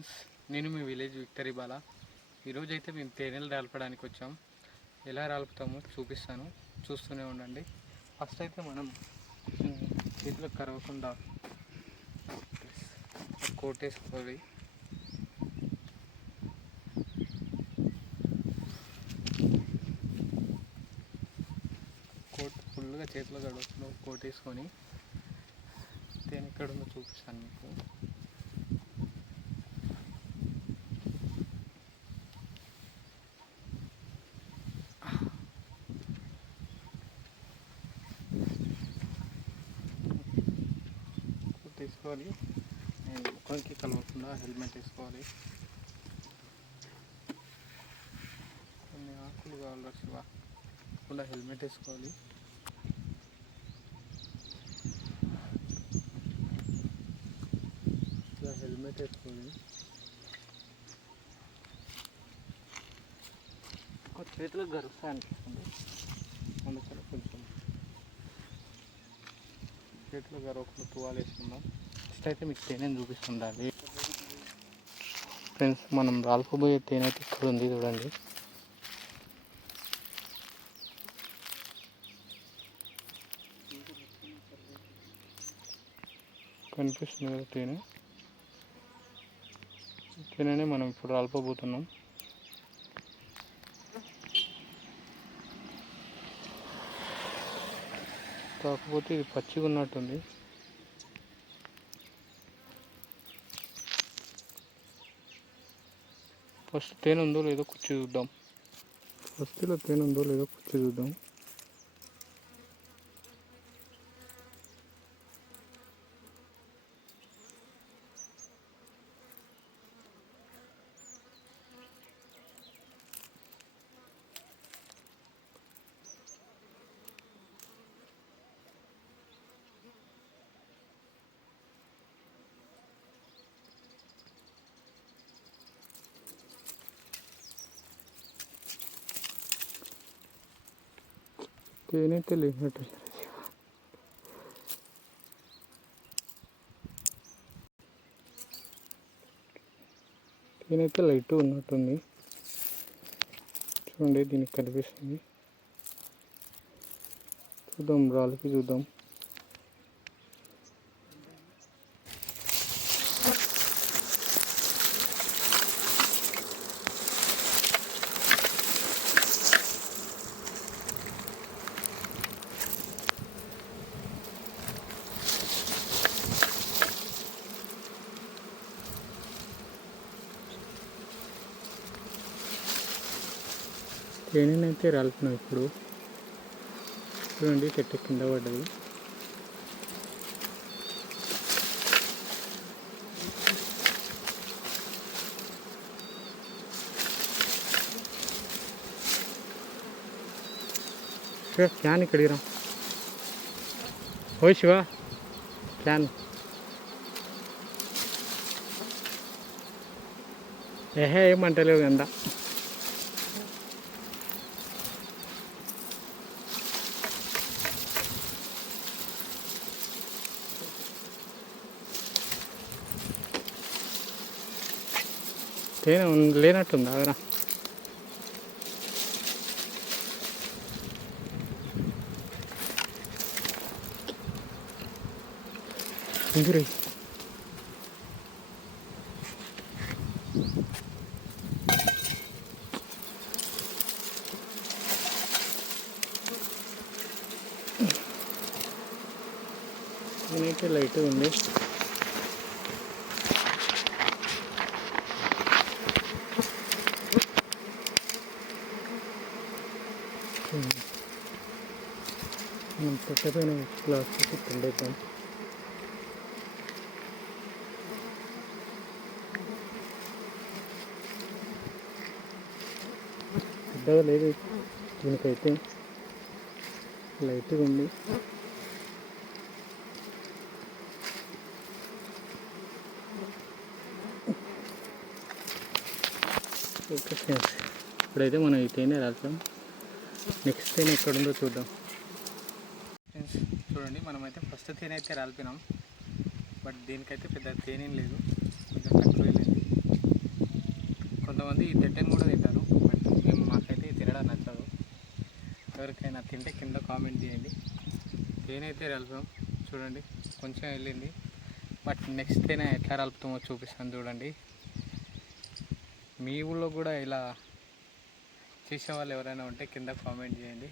Friends నేను మీ village victory బాల. ఈరోజు అయితే మేము తేనెలు రాల్పడానికి వచ్చాం. ఎలా రాలుపుతామో చూపిస్తాను. చూస్తూనే ఉండండి. ఫస్ట్ అయితే మనం చేతిలో కరవకుండా కరవకుండా కోటేసుకోవాలి కోట్ ఫుల్గా చేతిలో కోట్ వేసుకొని తేనె ఎక్కడుందో చూపిస్తాను మీకు. తీసుకోవాలి అండ్ ముఖంకి కలవకుండా హెల్మెట్ వేసుకోవాలి. కొన్ని ఆకులు కావాలి శివ. కూడా హెల్మెట్ వేసుకోవాలి. ఇలా హెల్మెట్ వేసుకోవాలి ఒక చేతులకు గరుస్తాయి అనిపిస్తుంది. అందుకని కొంచెం చేతులు గరవకుండా తువాలు వేసుకుందాం. నెక్స్ట్ అయితే మీకు తేనెని చూపిస్తుండాలి. ఫ్రెండ్స్ మనం రాల్పబోయే తేనె అయితే ఇక్కడ ఉంది చూడండి. కనిపిస్తుంది కదా తేనె. తేనెనే మనం ఇప్పుడు రాల్పబోతున్నాం. కాకపోతే ఇది పచ్చిగా ఉన్నట్టుంది ఫస్ట్ తేనె ఉందో లేదో కుర్చీ చూద్దాం. ఫస్ట్లో తేనె ఉందో లేదో కుర్చీ చూద్దాం. తేనె అయితే లేనట్టు అయితే లైట్ ఉన్నట్టుంది చూడండి దీనికి కనిపిస్తుంది చూద్దాం రాళ్ళకి చూద్దాం తేనెనైతే రాలుతున్నాం ఇప్పుడు. చూడండి చెట్టు కింద పడ్డది. శివ ఫ్యాన్ ఇక్కడికి రా. ఓ శివ ఫ్యాన్. ఏహే ఏమంటలేవు ఎండ తేనె లేనట్టుంది? అదరా. ఇందురే నేనైతే లైట్ ఉంది. మనం పెట్టబోయిన గ్లాస్ పెట్టి పిండేద్దాం పెద్దగా లేదు దీనికైతే లైట్గా ఉంది ఓకే ఫ్రెండ్స్ ఇప్పుడైతే మనం ఈ తేనె రాస్తాం. నెక్స్ట్ తేనె ఎక్కడ ఉందో చూద్దాం. ఫ్రెండ్స్ చూడండి మనమైతే ఫస్ట్ తేనె అయితే రాలిపినాం బట్ దీనికైతే పెద్ద తేనె లేదు. కొంచెం కొంతమంది ఈ తెట్టెని కూడా తింటారు. బట్ మేము మాకైతే తినడం నచ్చదు. ఎవరికైనా తింటే కింద కామెంట్ చేయండి. తేనె అయితే రలుపుతాం చూడండి కొంచెం వెళ్ళింది. బట్ నెక్స్ట్ తేనె ఎట్లా రలుపుతామో చూపిస్తాను చూడండి. మీ ఊళ్ళో కూడా ఇలా చేసే వాళ్ళు ఎవరైనా ఉంటే కింద కామెంట్ చేయండి.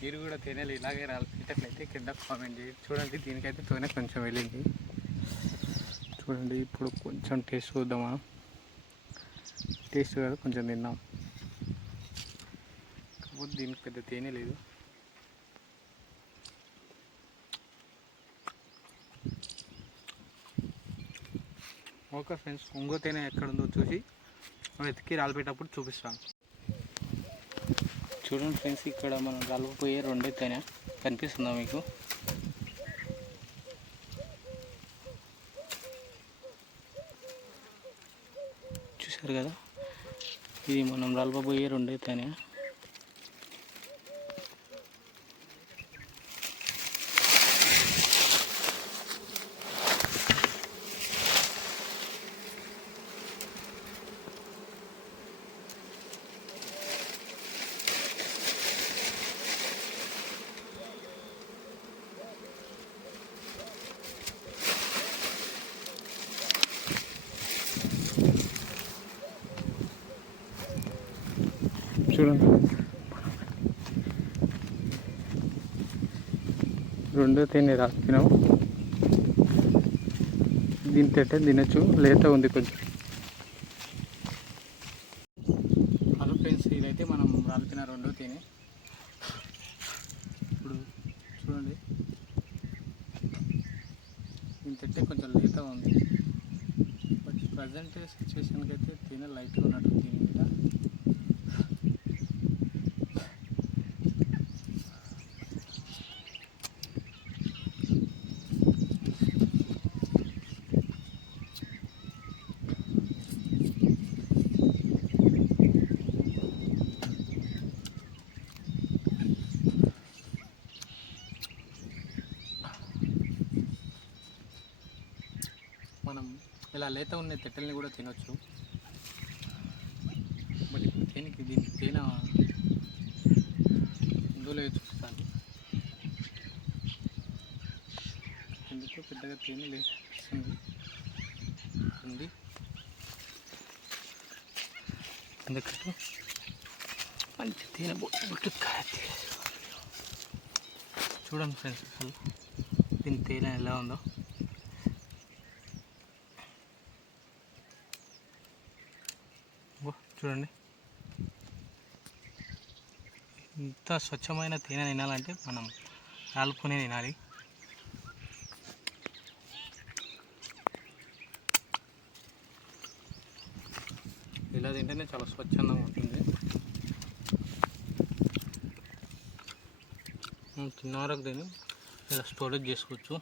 మీరు కూడా తేనెలు ఇలాగే రాలిపోయేటట్లయితే కింద కామెంట్ చేయండి. చూడండి దీనికైతే తోనే కొంచెం వెళ్ళింది. చూడండి ఇప్పుడు కొంచెం టేస్ట్ చూద్దామా? టేస్ట్ కాదు కొంచెం తిన్నాం కాకపోతే దీనికి పెద్ద తేనె లేదు. ఓకే ఫ్రెండ్స్ ఇంకో తేనె ఎక్కడుందో చూసి వెతికి రాలిపేటప్పుడు చూపిస్తాను. చూడండి ఫ్రెండ్స్ ఇక్కడ మనం రాలిపోయే రెండే కనిపిస్తుందా మీకు? చూసారు కదా? ఇది మనం రలపబోయే రెండైతేనే రెండో తేనె రాసినాము దీని తింటే తినచ్చు లేత ఉంది కొంచెం. హలో ఫ్రెండ్స్ ఇదైతే మనం రాలిపిన రెండో తేనె. ఇప్పుడు చూడండి. దీని తింటే కొంచెం లేత ఉంది. బట్ ప్రజెంట్ సిచ్యువేషన్కి అయితే తిన లైట్గా ఉన్నట్టు దీని మీద మనం ఇలా లేత ఉన్న తెట్టల్ని కూడా తినొచ్చు. బట్ ఇప్పుడు తేనెకి దీనికి తేనె ఇందులో చూస్తాను ఎందుకు పెద్దగా తేనె లేదు. ఉంది. ఎందుకంటే మంచి తేనె బొట్టు చూడండి ఫ్రెండ్స్ అసలు దీని తేనె ఎలా ఉందో ఓ, చూడండి. ఇంత స్వచ్ఛమైన తేనె తినాలంటే మనం రాలుకునే తినాలి. ఇలా తింటేనే చాలా స్వచ్ఛందంగా ఉంటుంది. మనం తిన్న వరకు తిని ఇలా స్టోరేజ్ చేసుకోవచ్చు.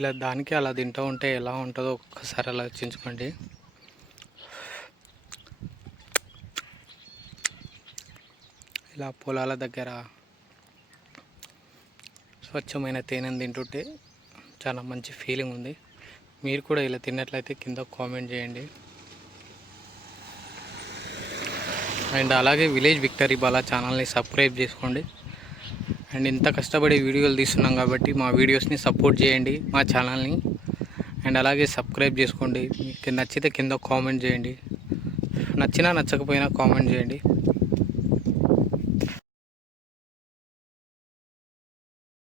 ఇలా దానికి అలా తింటూ ఉంటే ఎలా ఉంటుందో ఒక్కసారి ఆలోచించుకోండి. ఇలా పొలాల దగ్గర స్వచ్ఛమైన తేనెను తింటుంటే చాలా మంచి ఫీలింగ్ ఉంది. మీరు కూడా ఇలా తిన్నట్లయితే కింద కామెంట్ చేయండి. అండ్ అలాగే విలేజ్ విక్టరీ బాలా ఛానల్ని సబ్స్క్రైబ్ చేసుకోండి. అండ్ ఇంత కష్టపడి వీడియోలు తీస్తున్నాం కాబట్టి మా వీడియోస్ని సపోర్ట్ చేయండి మా ఛానల్ని. అండ్ అలాగే సబ్స్క్రైబ్ చేసుకోండి. మీకు నచ్చితే కింద కామెంట్ చేయండి. నచ్చినా నచ్చకపోయినా కామెంట్ చేయండి.